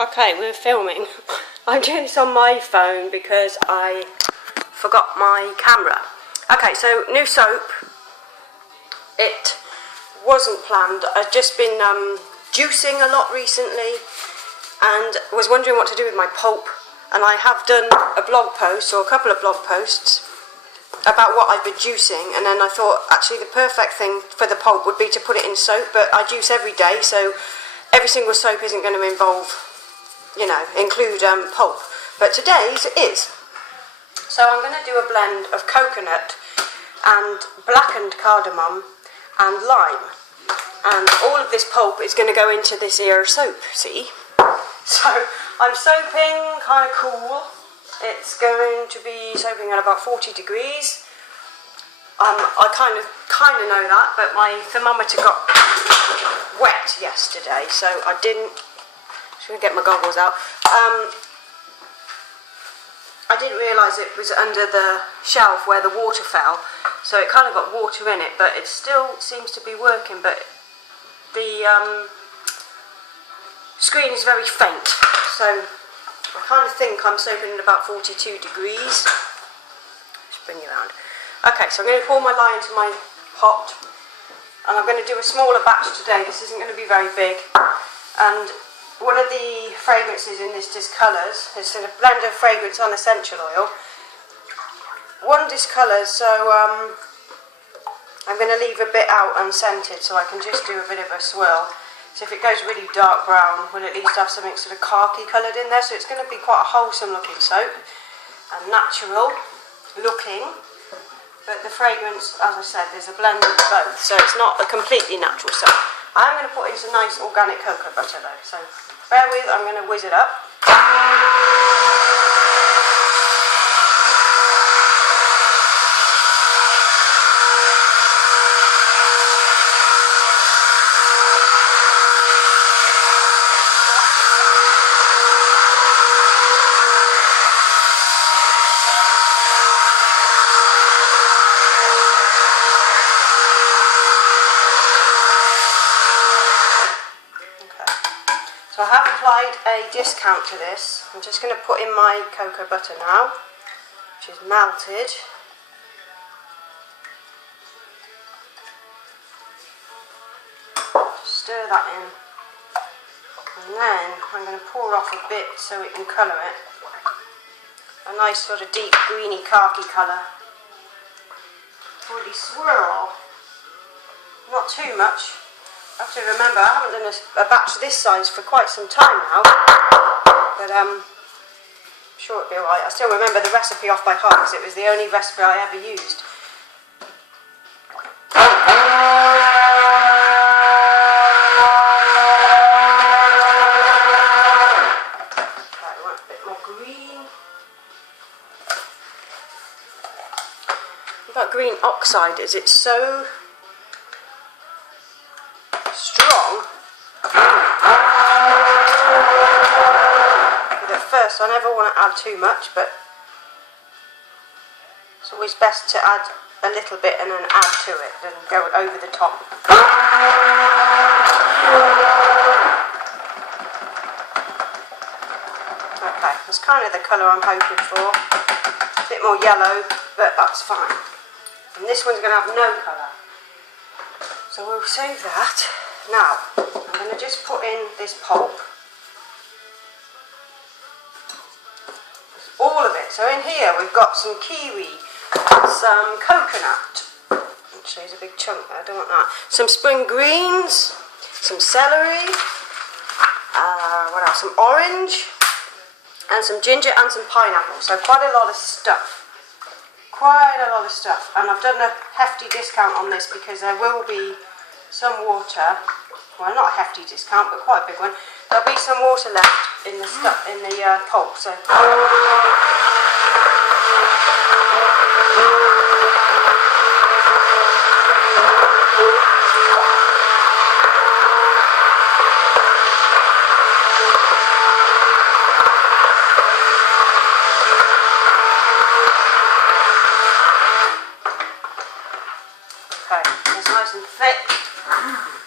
Okay, we're filming. I'm doing this on my phone because I forgot my camera. Okay, so new soap. It wasn't planned. I've just been juicing a lot recently and was wondering what to do with my pulp. And I have done a blog post, or a couple of blog posts, about what I've been juicing, and then I thought actually the perfect thing for the pulp would be to put it in soap, but I juice every day, so every single soap isn't going to involve, include pulp. But today's is. So I'm going to do a blend of coconut and blackened cardamom and lime. And all of this pulp is going to go into this here soap, see? So I'm soaping kind of cool. It's going to be soaping at about 40 degrees. I kind of know that, but my thermometer got wet yesterday, so I didn't. I'm going to get my goggles out. I didn't realise it was under the shelf where the water fell, so it kind of got water in it, but it still seems to be working, but the screen is very faint, so I kind of think I'm soaping at about 42 degrees. Just bring you around. Okay, so I'm going to pour my lye into my pot, and I'm going to do a smaller batch today. This isn't going to be very big, and one of the fragrances in this discolours is a blend of fragrance and essential oil. One discolours, so I'm going to leave a bit out unscented so I can just do a bit of a swirl. So if it goes really dark brown, we'll at least have something sort of khaki coloured in there. So it's going to be quite a wholesome looking soap and natural looking. But the fragrance, as I said, there's a blend of both. So it's not a completely natural soap. I'm going to put in some nice organic cocoa butter though. So bear with, I'm going to whiz it up. So I have applied a discount to this. I'm just going to put in my cocoa butter now, which is melted. Just stir that in. And then I'm going to pour off a bit so it can colour it. A nice sort of deep greeny khaki colour. Already swirl. Not too much. I have to remember, I haven't done a batch this size for quite some time now, but I'm sure it'll be alright. I still remember the recipe off by heart because it was the only recipe I ever used. Right, we want a bit more green. We've got green oxide, is it so strong? But at first I never want to add too much, but it's always best to add a little bit and then add to it than go over the top. Okay, that's kind of the colour I'm hoping for. A bit more yellow, but that's fine. And this one's going to have no colour. So we'll save that. Now, I'm going to just put in this pulp. All of it. So in here we've got some kiwi, some coconut. Actually, there's a big chunk there, I don't want that. Some spring greens, some celery, what else? Some orange, and some ginger and some pineapple. So quite a lot of stuff. Quite a lot of stuff. And I've done a hefty discount on this because there will be some water, well, not a hefty discount, but quite a big one. There'll be some water left in the stuff in the pulp. So okay, it's nice and thick.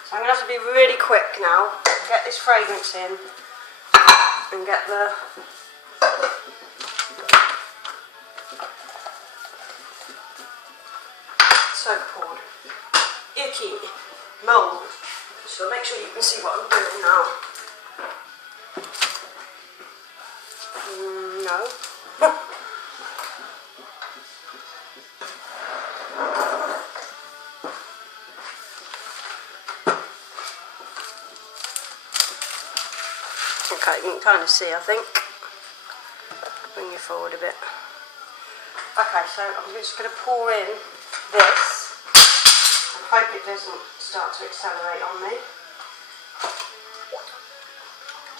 So I'm going to have to be really quick now, get this fragrance in. and get the soap poured. Icky mould. So make sure you can see what I'm doing now. No. Okay, you can kind of see, I think. Bring you forward a bit. Okay, so I'm just going to pour in this. I hope it doesn't start to accelerate on me.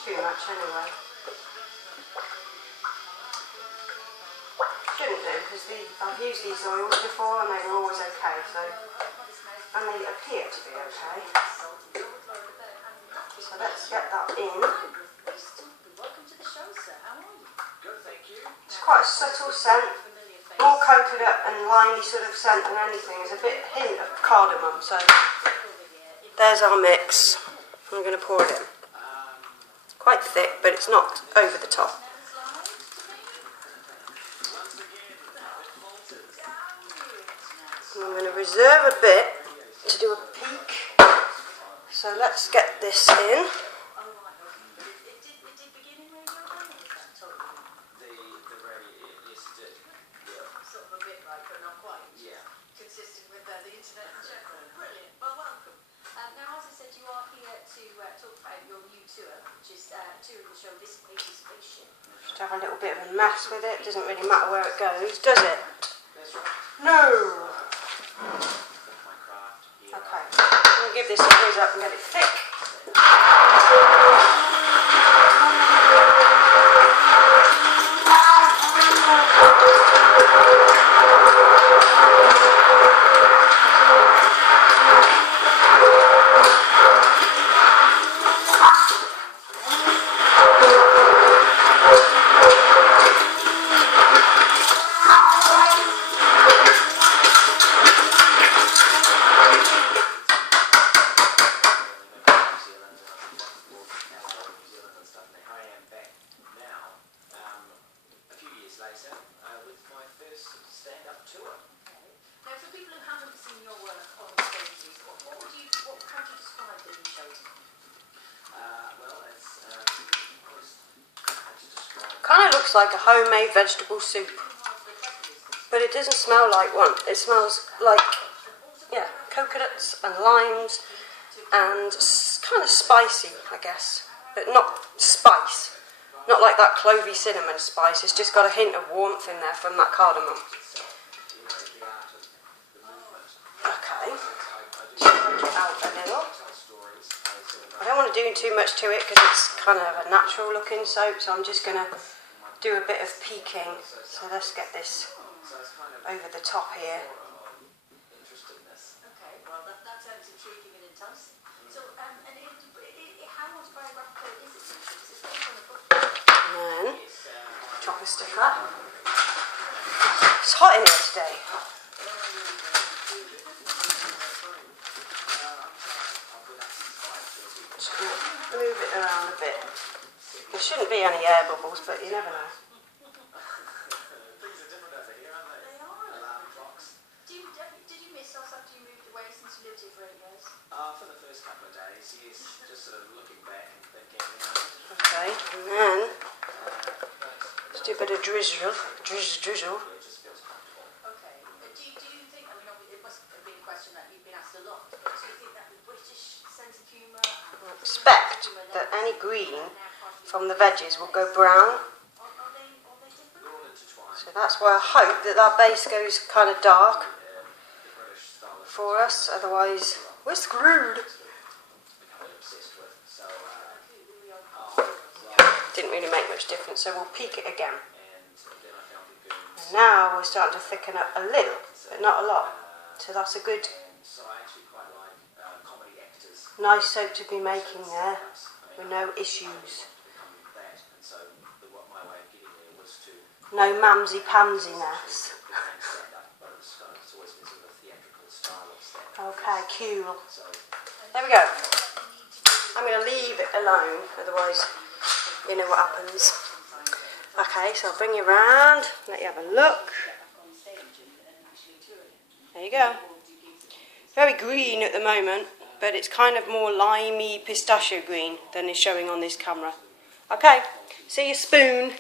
Too much anyway. Shouldn't do, because I've used these oils before and they were always okay, so, and they appear to be okay. So let's get that in. It's quite a subtle scent, more coconut and limey sort of scent than anything. There's a hint of cardamom, so there's our mix. I'm going to pour it in. Quite thick, but it's not over the top. I'm going to reserve a bit to do a peek. So let's get this in. Just have a little bit of a mess with it. Doesn't really matter where it goes, does it? No. Okay, I'm going to give this a whiz up and get it thick. Kind of looks like a homemade vegetable soup, but it doesn't smell like one. It smells like, yeah, coconuts and limes and kind of spicy, I guess, but not spice. Not like that clovey cinnamon spice. It's just got a hint of warmth in there from that cardamom. Okay, just take it out a little. I don't want to do too much to it because it's kind of a natural looking soap, so I'm just going to do a bit of peeking. So let's get this over the top here. Okay, well that sounds intriguing and enticing. So, and how autobiographical is it? Is it based on a book? And then chop a stick up. It's hot in here today. Just gonna move it around a bit. There shouldn't be any air bubbles, but you never know. Did you miss us after you moved away since you lived here for 8 years? For the first couple of days, yes. Just sort of looking back and thinking, Okay, and then let's do a bit of drizzle. It just feels comfortable. Okay. Do you think, I mean, it must have been a question that you've been asked a lot, but do you think that the British sense of humour I expect that any green from the veggies will go brown. are they different? They're all intertwined. So that's why I hope that that base goes kind of dark The British style of for us, otherwise we're screwed. becoming obsessed with. So, Didn't really make much difference, so we'll peek it again. and then I found the goons. And now we're starting to thicken up a little, but not a lot. So that's a good, And so I actually quite like comedy actors. nice soap to be making there, with no issues. Become that, and so my way of getting there was to No mamsy-pamsiness. become stand-up, but it's always been sort of a theatrical style of stand-up. Okay, cool. So There we go. I'm going to leave it alone, otherwise you know what happens. Okay, so I'll bring you around, let you have a look. There you go. Very green at the moment, but it's kind of more limey pistachio green than is showing on this camera. Okay, see you spoon.